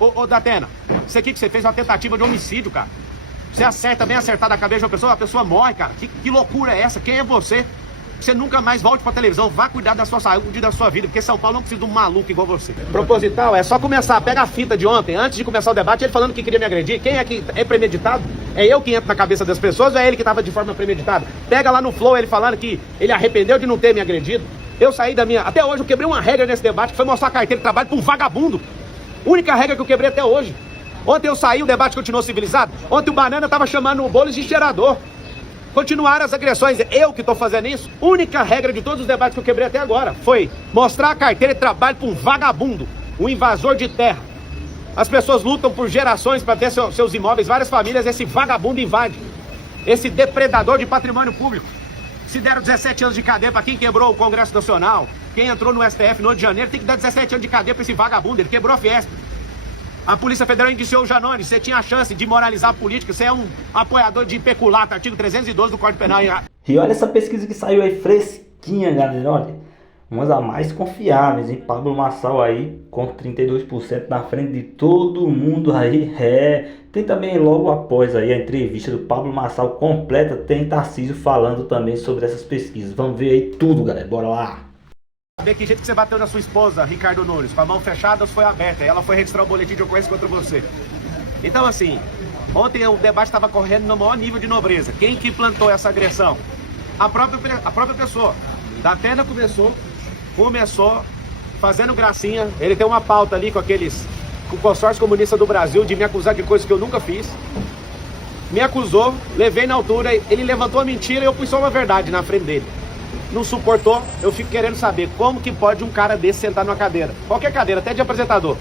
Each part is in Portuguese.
Ô Datena, isso aqui que você fez é uma tentativa de homicídio, cara. Você acerta bem acertado a cabeça de uma pessoa morre, cara. Que loucura é essa? Quem é você? Você nunca mais volte pra televisão, vá cuidar da sua saúde, da sua vida, porque São Paulo não precisa de um maluco igual você. Proposital, é só começar, pega a fita de ontem, antes de começar o debate, ele falando que queria me agredir. Quem é que é premeditado? É eu que entro na cabeça das pessoas ou é ele que tava de forma premeditada? Pega lá no Flow ele falando que ele arrependeu de não ter me agredido. Eu saí da minha... Até hoje eu quebrei uma regra nesse debate, que foi mostrar a carteira de trabalho pra um vagabundo. Única regra que eu quebrei até hoje. Ontem eu saí, o debate continuou civilizado. Ontem o Banana tava chamando o Boulos de cheirador. Continuaram as agressões, eu que tô fazendo isso. Única regra de todos os debates que eu quebrei até agora foi mostrar a carteira de trabalho para um vagabundo, um invasor de terra. As pessoas lutam por gerações para ter seus imóveis, várias famílias, esse vagabundo invade. Esse depredador de patrimônio público. Se deram 17 anos de cadeia para quem quebrou o Congresso Nacional, quem entrou no STF no 8 de janeiro, tem que dar 17 anos de cadeia para esse vagabundo, ele quebrou a Fiesp. A Polícia Federal indiciou o Janones, você tinha a chance de moralizar a política, você é um apoiador de peculato, artigo 312 do Código Penal. E olha essa pesquisa que saiu aí fresquinha, galera, olha. Umas das mais confiáveis, hein? Pablo Marçal aí com 32% na frente de todo mundo aí. Tem também logo após aí a entrevista do Pablo Marçal completa, tem Tarcísio falando também sobre essas pesquisas. Vamos ver aí tudo, galera, bora lá. Saber que jeito que você bateu na sua esposa, Ricardo Nunes, com a mão fechada ou foi aberta, e ela foi registrar o boletim de ocorrência contra você. Então assim, ontem o debate estava correndo no maior nível de nobreza. Quem que plantou essa agressão? A própria pessoa. Datena começou fazendo gracinha, ele tem uma pauta ali com o consórcio comunista do Brasil de me acusar de coisas que eu nunca fiz. Me acusou, levei na altura, ele levantou a mentira e eu pus só uma verdade na frente dele. Não suportou, eu fico querendo saber como que pode um cara desse sentar numa cadeira, qualquer cadeira, até de apresentador.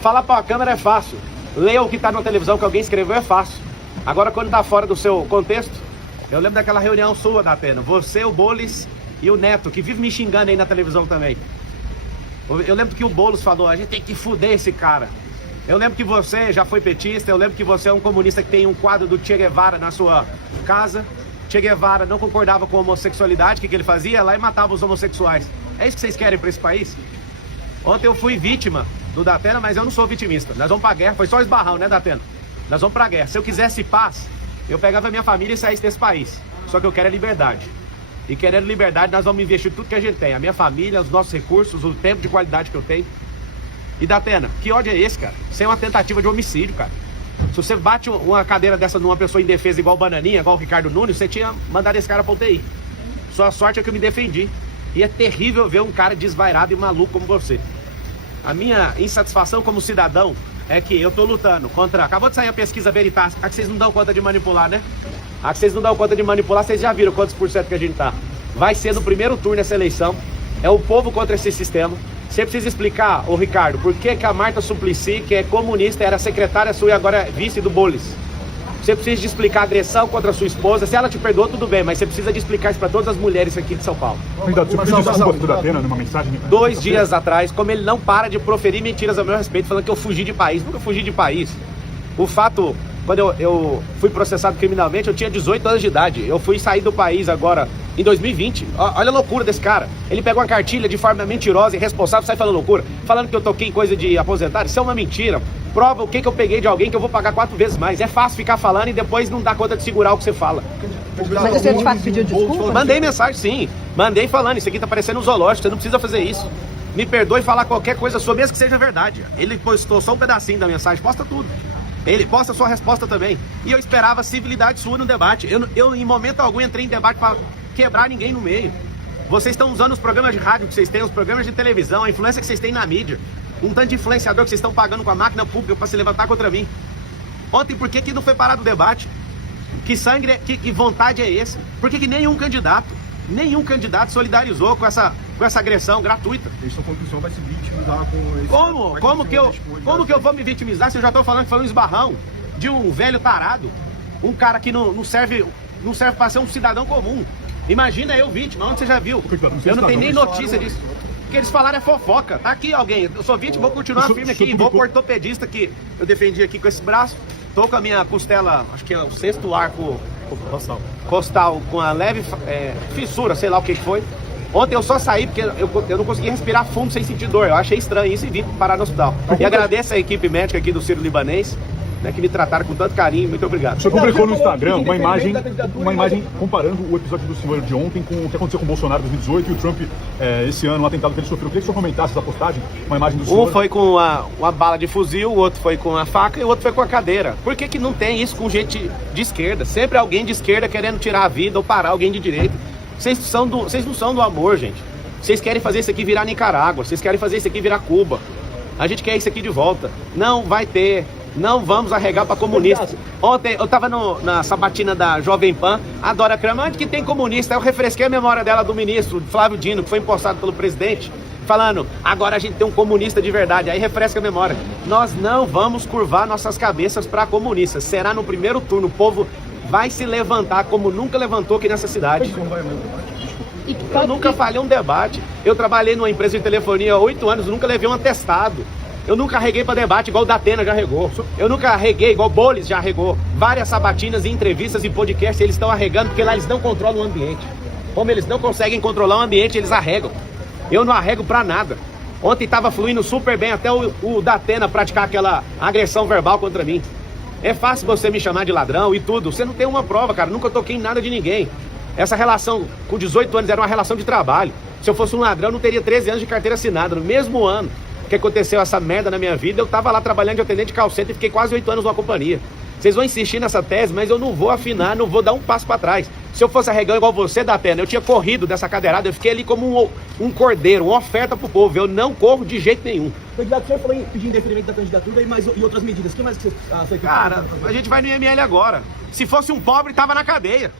Falar pra câmera é fácil, ler o que tá na televisão que alguém escreveu é fácil. Agora quando tá fora do seu contexto, eu lembro daquela reunião sua, Datena, você, o Boulos e o Neto, que vive me xingando aí na televisão também. Eu lembro que o Boulos falou, a gente tem que fuder esse cara. Eu lembro que você já foi petista, eu lembro que você é um comunista que tem um quadro do Che Guevara na sua casa. Che Guevara não concordava com a homossexualidade, o que ele fazia? Ia lá e matava os homossexuais. É isso que vocês querem para esse país? Ontem eu fui vítima do Datena, mas eu não sou vitimista. Nós vamos pra guerra, foi só esbarrão, né, Datena? Nós vamos pra guerra. Se eu quisesse paz, eu pegava a minha família e saísse desse país. Só que eu quero é liberdade. E querendo liberdade, nós vamos investir tudo que a gente tem. A minha família, os nossos recursos, o tempo de qualidade que eu tenho. E Datena, que ódio é esse, cara? Isso é uma tentativa de homicídio, cara. Se você bate uma cadeira dessa numa pessoa indefesa igual o Bananinha, igual o Ricardo Nunes, você tinha mandado esse cara pra UTI. Sua sorte é que eu me defendi. E é terrível ver um cara desvairado e maluco como você. A minha insatisfação como cidadão é que eu tô lutando contra... Acabou de sair a pesquisa Veritas, a que vocês não dão conta de manipular, né? A que vocês não dão conta de manipular, vocês já viram quantos por cento que a gente tá. Vai ser no primeiro turno essa eleição. É o povo contra esse sistema. Você precisa explicar, ô Ricardo, por que a Marta Suplicy, que é comunista, era secretária sua e agora é vice do Boulos. Você precisa de explicar a agressão contra a sua esposa. Se ela te perdoou, tudo bem, mas você precisa de explicar isso para todas as mulheres aqui de São Paulo. Você pediu desculpa do Datena numa mensagem? 2 dias atrás, como ele não para de proferir mentiras ao meu respeito, falando que eu fugi de país. Nunca fugi de país. O fato, quando eu fui processado criminalmente, eu tinha 18 anos de idade. Eu fui sair do país agora em 2020. Olha a loucura desse cara. Ele pega uma cartilha de forma mentirosa e irresponsável, sai falando loucura, falando que eu toquei em coisa de aposentado. Isso é uma mentira. Prova o que eu peguei de alguém que eu vou pagar 4 vezes mais. É fácil ficar falando e depois não dar conta de segurar o que você fala. Mas você de fato pediu desculpa? Mandei mensagem, sim. Mandei falando, isso aqui tá parecendo um zoológico, você não precisa fazer isso. Me perdoe e falar qualquer coisa sua, mesmo que seja verdade. Ele postou só um pedacinho da mensagem, posta tudo. Ele posta a sua resposta também. E eu esperava civilidade sua no debate. Eu em momento algum entrei em debate para quebrar ninguém no meio. Vocês estão usando os programas de rádio que vocês têm, os programas de televisão, a influência que vocês têm na mídia. Um tanto de influenciador que vocês estão pagando com a máquina pública para se levantar contra mim. Ontem, por que não foi parado o debate? Que sangue, que vontade é esse? Por que nenhum candidato solidarizou com essa agressão gratuita? Eles estão falando que o senhor vai se vitimizar com esse... Como que eu vou me vitimizar se eu já estou falando que foi um esbarrão de um velho tarado? Um cara que não serve para ser um cidadão comum. Imagina eu vítima, onde você já viu? Eu não tenho nem notícia disso. O que eles falaram é fofoca. Tá aqui alguém, eu sou vítima, vou continuar firme aqui. Vou pro ortopedista que eu defendi aqui com esse braço. Tô com a minha costela, acho que é o 6º arco costal com a leve fissura, sei lá o que foi. Ontem eu só saí porque eu não consegui respirar fundo sem sentir dor. Eu achei estranho isso e vim parar no hospital. E agradeço a equipe médica aqui do Sírio-Libanês, né, que me trataram com tanto carinho. Muito obrigado. O senhor publicou no Instagram uma imagem comparando o episódio do senhor de ontem com o que aconteceu com o Bolsonaro em 2018 e o Trump esse ano, o atentado que ele sofreu. Eu queria que o senhor comentasse essa postagem, uma imagem do senhor. Um foi com uma bala de fuzil, o outro foi com a faca e o outro foi com a cadeira. Por que não tem isso com gente de esquerda? Sempre alguém de esquerda querendo tirar a vida ou parar alguém de direita. Vocês não são do amor, gente. Vocês querem fazer isso aqui virar Nicarágua, vocês querem fazer isso aqui virar Cuba. A gente quer isso aqui de volta. Não vai ter. Não vamos arregar para comunista. Ontem eu tava na sabatina da Jovem Pan, a Dora Kramer, onde que tem comunista? Eu refresquei a memória dela do ministro Flávio Dino, que foi impostado pelo presidente, falando, agora a gente tem um comunista de verdade. Aí refresca a memória. Nós não vamos curvar nossas cabeças para comunistas. Será no primeiro turno. O povo vai se levantar como nunca levantou aqui nessa cidade. Eu nunca falhei um debate. Eu trabalhei numa empresa de telefonia há 8 anos, nunca levei um atestado. Eu nunca arreguei para debate igual o Datena já arregou. Eu nunca arreguei igual o Boles já arregou. Várias sabatinas, entrevistas e podcasts, eles estão arregando porque lá eles não controlam o ambiente. Como eles não conseguem controlar o ambiente, eles arregam. Eu não arrego para nada. Ontem estava fluindo super bem até o Datena praticar aquela agressão verbal contra mim. É fácil você me chamar de ladrão e tudo. Você não tem uma prova, cara. Nunca toquei em nada de ninguém. Essa relação com 18 anos era uma relação de trabalho. Se eu fosse um ladrão, eu não teria 13 anos de carteira assinada. No mesmo ano que aconteceu essa merda na minha vida, eu tava lá trabalhando de atendente de call center e fiquei quase 8 anos numa companhia. Vocês vão insistir nessa tese, mas eu não vou afinar, não vou dar um passo para trás. Se eu fosse arregão igual você, Datena, eu tinha corrido dessa cadeirada, eu fiquei ali como um cordeiro, uma oferta pro povo. Eu não corro de jeito nenhum. Candidato, o senhor falou em pedir indeferimento da candidatura e outras medidas. O que mais que você foi? Cara, a gente vai no IML agora. Se fosse um pobre, tava na cadeia.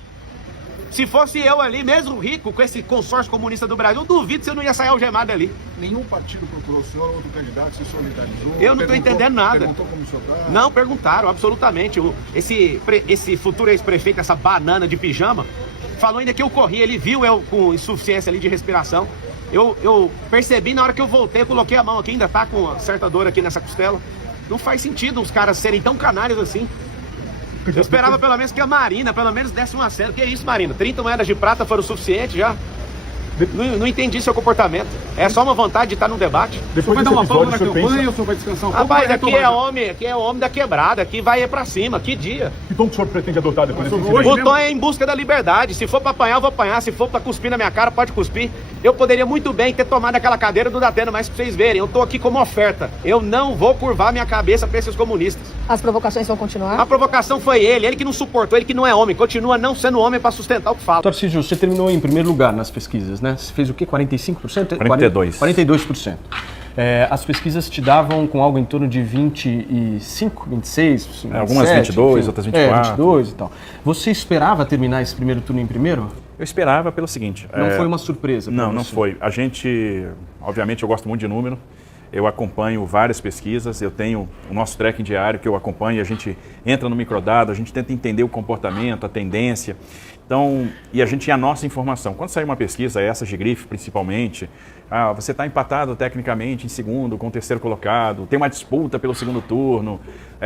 Se fosse eu ali, mesmo rico, com esse consórcio comunista do Brasil, eu duvido se eu não ia sair algemado ali. Nenhum partido procurou o senhor ou outro candidato se solidarizou? Eu não estou entendendo nada. Perguntou como o senhor tá? Não, perguntaram, absolutamente. Esse futuro ex-prefeito, essa banana de pijama, falou ainda que eu corri, ele viu eu com insuficiência ali de respiração. Eu percebi na hora que eu voltei, eu coloquei a mão aqui, ainda tá com certa dor aqui nessa costela. Não faz sentido os caras serem tão canalhas assim. Eu esperava pelo menos que a Marina, pelo menos desse uma cena. Que é isso, Marina? 30 moedas de prata foram o suficiente já? Não entendi seu comportamento. É só uma vontade de estar num debate. Depois vai dar uma pausa na campanha ou o senhor vai descansar um pouco? Rapaz, aqui é homem da quebrada, aqui vai pra cima, que dia. Que tom que o senhor pretende adotar depois desse incidente? O tom é em busca da liberdade. Se for pra apanhar, eu vou apanhar. Se for pra cuspir na minha cara, pode cuspir. Eu poderia muito bem ter tomado aquela cadeira do Datena, mas pra vocês verem, eu tô aqui como oferta. Eu não vou curvar minha cabeça pra esses comunistas. As provocações vão continuar? A provocação foi ele que não suportou, ele que não é homem. Continua não sendo homem pra sustentar o que fala. Tarcísio, você terminou em primeiro lugar nas pesquisas, né? Você fez o quê? 45%? 42%. 42%. As pesquisas te davam com algo em torno de 25, 26, 27, algumas 22, enfim, outras 24. 22 e tal. Você esperava terminar esse primeiro turno em primeiro? Eu esperava pelo seguinte... Não foi uma surpresa? Não foi. A gente, obviamente, eu gosto muito de número. Eu acompanho várias pesquisas, eu tenho o nosso tracking diário que eu acompanho, a gente entra no microdado, a gente tenta entender o comportamento, a tendência. Então, e a gente tem a nossa informação. Quando sai uma pesquisa, essas de grife principalmente, você está empatado tecnicamente em segundo com o terceiro colocado, tem uma disputa pelo segundo turno,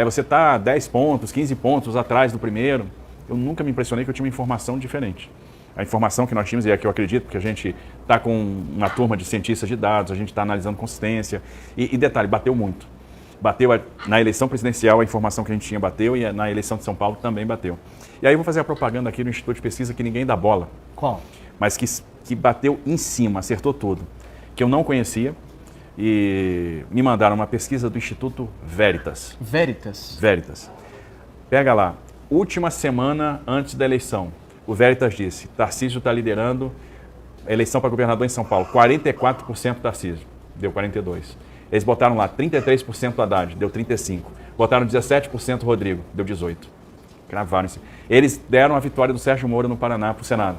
você está 10 pontos, 15 pontos atrás do primeiro. Eu nunca me impressionei que eu tinha uma informação diferente. A informação que nós tínhamos, e é que eu acredito, porque a gente está com uma turma de cientistas de dados, a gente está analisando consistência. E detalhe, bateu muito. Bateu na eleição presidencial, a informação que a gente tinha bateu, e na eleição de São Paulo também bateu. E aí eu vou fazer a propaganda aqui no Instituto de Pesquisa que ninguém dá bola. Qual? Mas que bateu em cima, acertou tudo. Que eu não conhecia e me mandaram uma pesquisa do Instituto Veritas. Veritas? Veritas. Pega lá, última semana antes da eleição. O Veritas disse, Tarcísio está liderando a eleição para governador em São Paulo. 44% Tarcísio, deu 42%. Eles botaram lá 33% Haddad, deu 35%. Botaram 17% Rodrigo, deu 18%. Cravaram isso. Eles deram a vitória do Sérgio Moro no Paraná para o Senado.